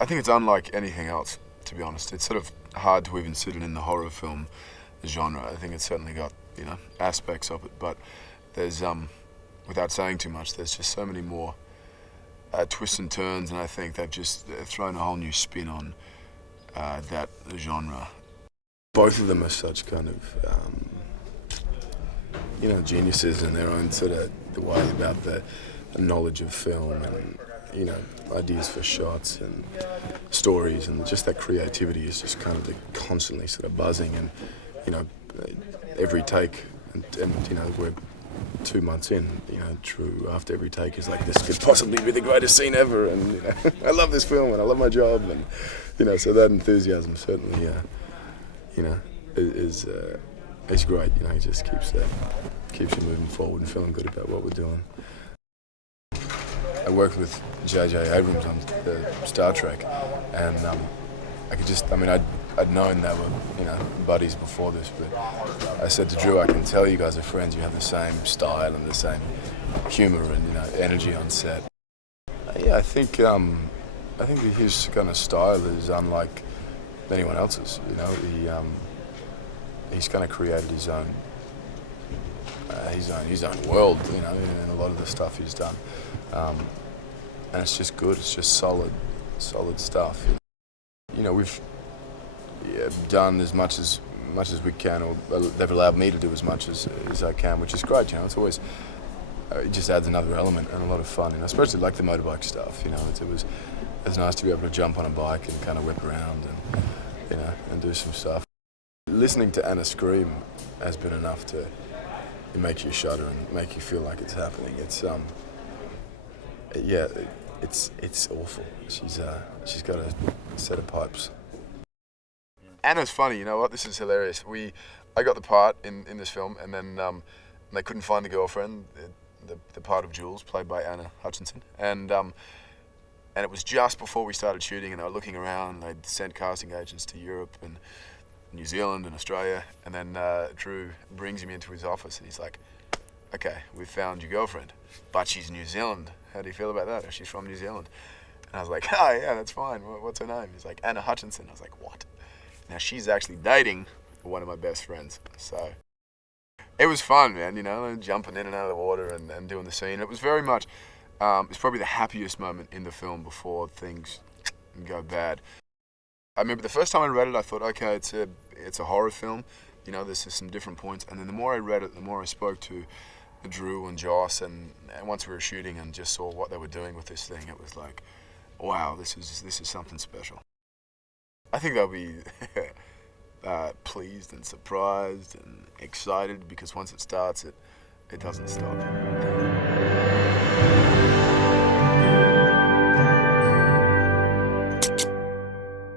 I think it's unlike anything else, to be honest. It's sort of hard to even sit it in the horror film genre. I think it's certainly got, you know, aspects of it, but there's, without saying too much, there's just so many more twists and turns, and I think they've just thrown a whole new spin on that genre. Both of them are such kind of, you know, geniuses in their own sort of the way about the knowledge of film and, you know, ideas for shots and stories, and just that creativity is just kind of constantly sort of buzzing, and, you know, every take, and you know, we're 2 months in, you know, Drew after every take is like, this could possibly be the greatest scene ever, and, you know, I love this film and I love my job, and, you know, so that enthusiasm certainly, you know, is great. You know, it just keeps you moving forward and feeling good about what we're doing. I worked with J.J. Abrams on the Star Trek, and I'd known they were, you know, buddies before this, but I said to Drew, I can tell you guys are friends. You have the same style and the same humor and, you know, energy on set. Yeah, I think his kind of style is unlike anyone else's. You know, he's kind of created his own world, you know, in a lot of the stuff he's done. And it's just good. It's just solid stuff. You know, we've done as much as we can, or they've allowed me to do as much as I can, which is great. You know, it's always it just adds another element and a lot of fun. And especially like the motorbike stuff. You know, it was nice to be able to jump on a bike and kind of whip around and, you know, and do some stuff. Listening to Anna scream has been enough to make you shudder and make you feel like it's happening. It's it's awful. She's got a set of pipes. Anna's funny. You know what? This is hilarious. I got the part in this film, and then they couldn't find the girlfriend, the part of Jules, played by Anna Hutchinson, and it was just before we started shooting, and they were looking around. They'd sent casting agents to Europe and New Zealand and Australia, and then Drew brings him into his office, and he's like, "Okay, we've found your girlfriend, but she's New Zealand. How do you feel about that? She's from New Zealand." And I was like, "Oh yeah, that's fine. What's her name?" He's like, "Anna Hutchinson." I was like, "What?" Now she's actually dating one of my best friends, so it was fun, man. You know, jumping in and out of the water and doing the scene. It was very much, it's probably the happiest moment in the film before things go bad. I remember the first time I read it, I thought, okay, it's a horror film. You know, there's some different points. And then the more I read it, the more I spoke to Drew and Joss, and once we were shooting and just saw what they were doing with this thing, it was like, wow, this is something special. I think they'll be pleased and surprised and excited, because once it starts, it doesn't stop.